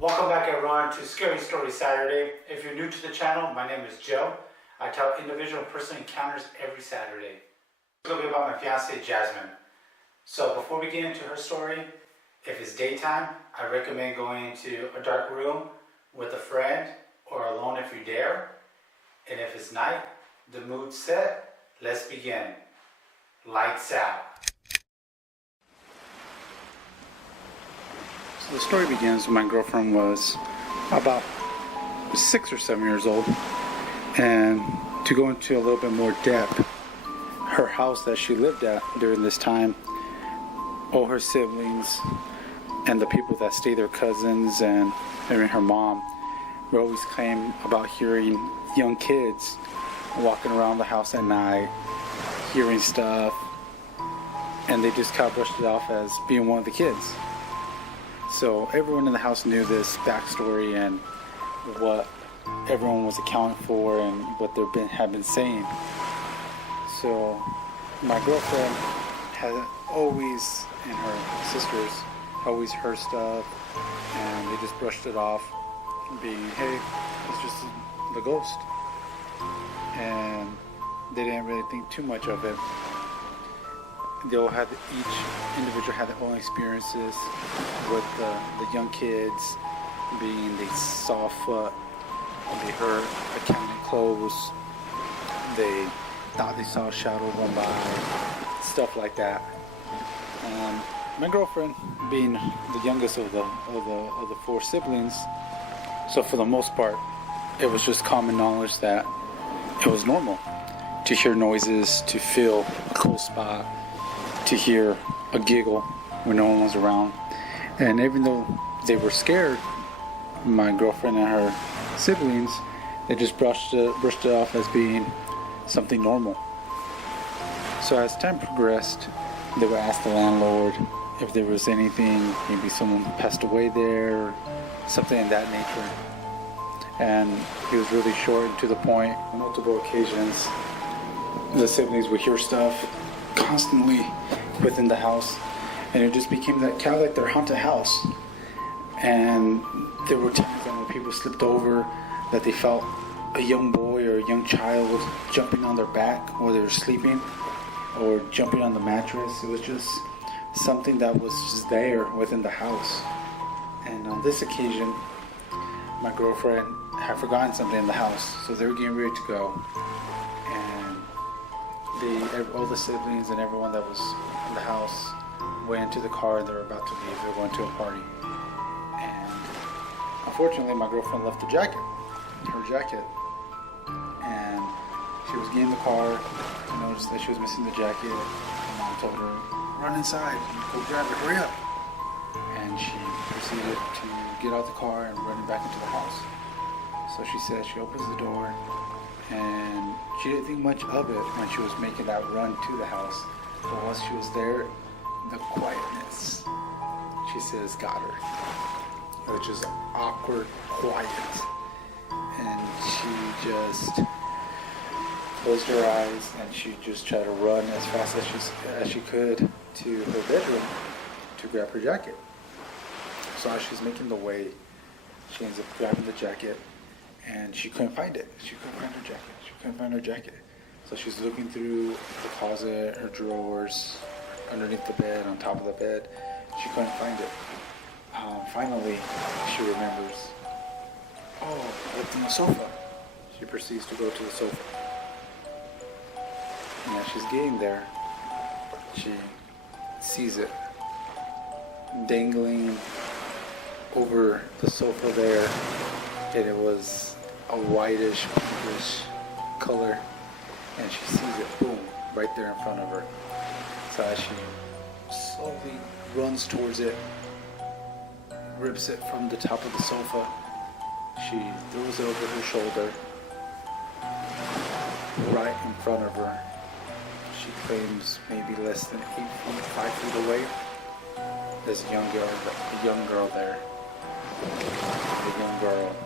Welcome back everyone to Scary Story Saturday. If you're new to the channel, my name is Joe. I tell individual and personal encounters every Saturday. It's going to be about my fiance Jasmine. So before we get into her story, if it's daytime, I recommend going into a dark room with a friend or alone if you dare. And if it's night, the mood's set, let's begin. Lights out. So the story begins when my girlfriend was about 6 or 7 years old. And to go into a little bit more depth, her house that she lived at during this time, all her siblings and the people that stayed there, cousins and her mom, would always claim about hearing young kids walking around the house at night, hearing stuff, and they just kind of brushed it off as being one of the kids. So everyone in the house knew this backstory and what everyone was accounting for and what they had been saying. So my girlfriend had always, and her sisters, always heard stuff, and they just brushed it off, being, hey, it's just the ghost. And they didn't really think too much of it. They all had, each individual had their own experiences with the young kids, being they saw a foot, they heard a cabinet close, they thought they saw a shadow run by, stuff like that. My girlfriend, being the youngest of the 4 siblings, so for the most part, it was just common knowledge that it was normal to hear noises, to feel a cold spot, to hear a giggle when no one was around. And even though they were scared, my girlfriend and her siblings, they just brushed it off as being something normal. So as time progressed, they would ask the landlord if there was anything, maybe someone passed away there, something of that nature. And he was really short and to the point. On multiple occasions, the siblings would hear stuff constantly within the house, and it just became that kind of like their haunted house. And there were times that when people slipped over, that they felt a young boy or a young child jumping on their back while they were sleeping, or jumping on the mattress. It was just something that was just there within the house. And on this occasion, my girlfriend had forgotten something in the house, so they were getting ready to go. All the siblings and everyone that was in the house went into the car and they were about to leave. They were going to a party. And unfortunately, my girlfriend left her jacket. And she was getting in the car and noticed that she was missing the jacket. My mom told her, run inside, go grab it, hurry up. And she proceeded to get out the car and run back into the house. So she said she opens the door, and she didn't think much of it when she was making that run to the house. But once she was there, the quietness, she says, got her. It was just awkward quiet. And she just closed her eyes and she just tried to run as fast as she could to her bedroom to grab her jacket. So as she's making the way, she ends up grabbing the jacket, and she couldn't find it. She couldn't find her jacket. So she's looking through the closet, her drawers, underneath the bed, on top of the bed. She couldn't find it. Finally, she remembers, oh, I left it on the sofa. She proceeds to go to the sofa. And as she's getting there, she sees it dangling over the sofa there, and it was a whitish, pinkish color, and she sees it, boom, right there in front of her. So as she slowly runs towards it, rips it from the top of the sofa, she throws it over her shoulder, right in front of her. She claims maybe less than 8 feet, 5 feet away. There's a young girl there. The young girl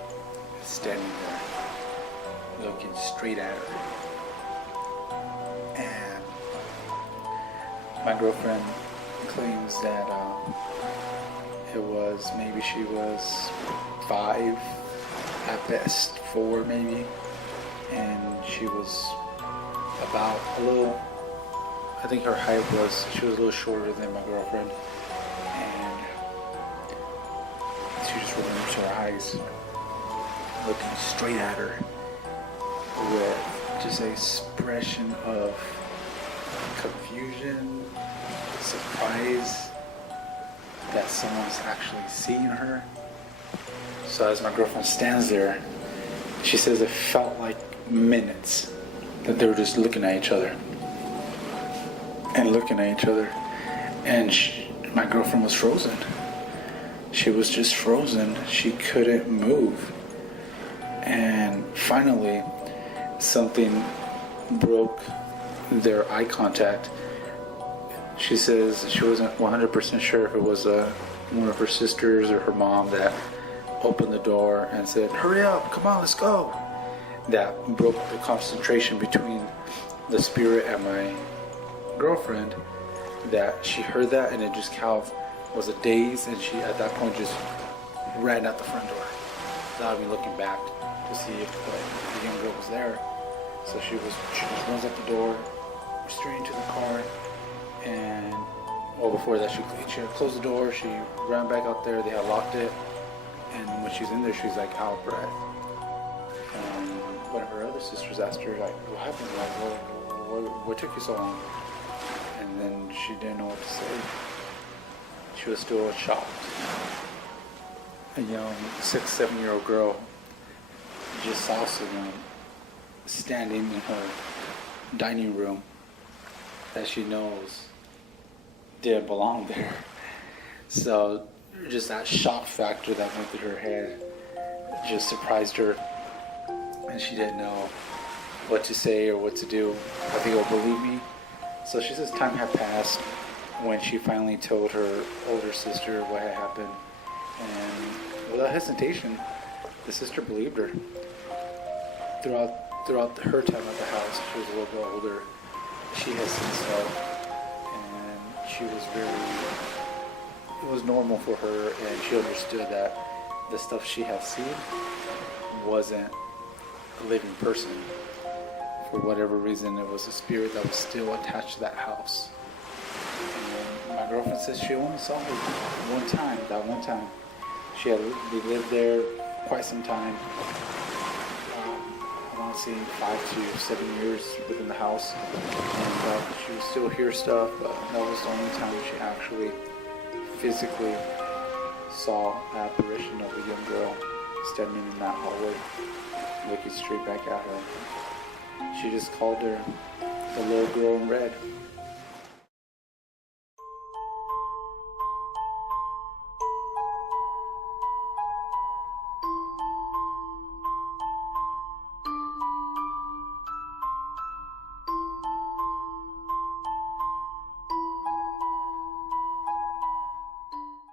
is standing there, looking straight at her. And my girlfriend claims that It was maybe she was 5, at best 4 maybe, and she was about a little, I think her height was, she was a little shorter than my girlfriend, and she just rolled into her eyes, looking straight at her with just an expression of confusion, surprise that someone's actually seeing her. So as my girlfriend stands there, she says it felt like minutes that they were just looking at each other and looking at each other, and my girlfriend was frozen. She was just frozen. She couldn't move. And finally, something broke their eye contact. She says she wasn't 100% sure if it was one of her sisters or her mom that opened the door and said, "Hurry up, come on, let's go." That broke the concentration between the spirit and my girlfriend, that she heard that and it just kind of was a daze, and she at that point just ran out the front door without me looking back to see if the young girl was there. So she just runs out the door, straight into the car, and before that she had closed the door, she ran back out there, they had locked it, and when she's in there she's like out of breath. And one of her other sisters asked her, like, what happened? Like, what took you so long? And then she didn't know what to say. She was still shocked. A young 6-7-year-old girl just saw someone standing in her dining room that she knows didn't belong there. So just that shock factor that went through her head just surprised her, and she didn't know what to say or what to do. I think it'll believe me. So she says time had passed when she finally told her older sister what had happened, and without hesitation, the sister believed her. Throughout her time at the house, she was a little bit older. She had seen stuff, and she was it was normal for her, and she understood that the stuff she had seen wasn't a living person. For whatever reason, it was a spirit that was still attached to that house. And my girlfriend says she only saw her one time, that one time. We lived there quite some time. I want to say 5 to 7 years within the house. And she would still hear stuff, but that was the only time she actually physically saw an apparition of a young girl standing in that hallway, looking straight back at her. She just called her the little girl in red.